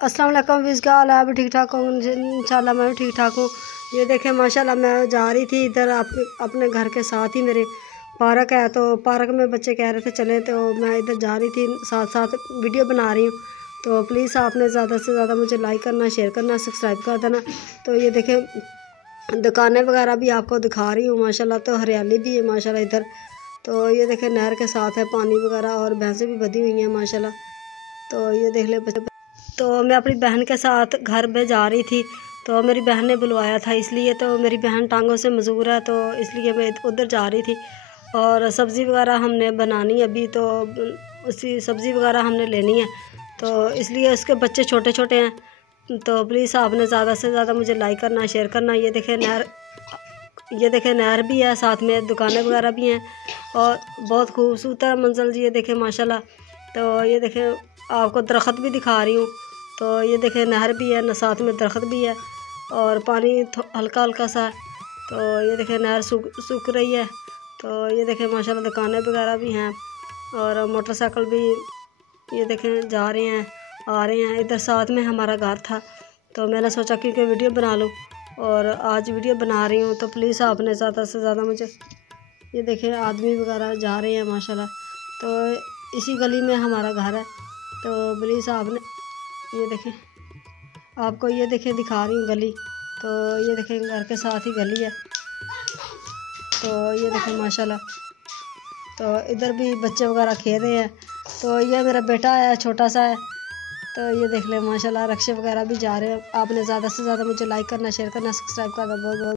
अस्सलाम वालेकुम विज़, क्या हाल है? अभी ठीक ठाक हूँ इंशाल्लाह, मैं भी ठीक ठाक हूँ। ये देखें माशाल्लाह, मैं जा रही थी इधर अपने घर के साथ ही मेरे पार्क है, तो पार्क में बच्चे कह रहे थे चलें, तो मैं इधर जा रही थी, साथ साथ वीडियो बना रही हूँ। तो प्लीज़ आपने ज़्यादा से ज़्यादा मुझे लाइक करना, शेयर करना, सब्सक्राइब कर देना। तो ये देखें दुकानें वगैरह भी आपको दिखा रही हूँ माशाल्लाह, तो हरियाली भी है माशाल्लाह इधर। तो ये देखें नहर के साथ है पानी वगैरह, और भैंसें भी बधी हुई हैं माशाल्लाह। तो ये देख ले बच्चे। तो मैं अपनी बहन के साथ घर में जा रही थी, तो मेरी बहन ने बुलवाया था इसलिए। तो मेरी बहन टांगों से मजबूर है, तो इसलिए मैं उधर जा रही थी। और सब्ज़ी वगैरह हमने बनानी अभी, तो उसी सब्ज़ी वगैरह हमने लेनी है, तो इसलिए उसके बच्चे छोटे छोटे हैं। तो प्लीज़ आपने ज़्यादा से ज़्यादा मुझे लाइक करना, शेयर करना। ये देखें नहर भी है, साथ में दुकानें वगैरह भी हैं, और बहुत खूबसूरत मंजर जी। ये देखें माशाल्लाह। तो ये देखें आपको दरख्त भी दिखा रही हूँ। तो ये देखें नहर भी है, साथ में दरख्त भी है, और पानी हल्का हल्का सा है। तो ये देखें नहर सूख रही है। तो ये देखें माशाल्लाह दुकानें वगैरह भी हैं, और मोटरसाइकिल भी ये देखें जा रहे हैं, आ रहे हैं। इधर साथ में हमारा घर था, तो मैंने सोचा क्योंकि वीडियो बना लूँ, और आज वीडियो बना रही हूँ। तो प्लीज़ आपने ज़्यादा से ज़्यादा मुझे, ये देखें आदमी वगैरह जा रहे हैं माशाल्लाह। तो इसी गली में हमारा घर है। तो प्लीज़ आपने, ये देखें आपको ये देखें दिखा रही हूँ गली। तो ये देखें घर के साथ ही गली है। तो ये देखें माशाल्लाह। तो इधर भी बच्चे वगैरह खेल रहे हैं। तो ये मेरा बेटा है, छोटा सा है। तो ये देख ले माशाल्लाह, रिक्शे वगैरह भी जा रहे हैं। आपने ज़्यादा से ज़्यादा मुझे लाइक करना, शेयर करना, सब्सक्राइब करना। बहुत बहुत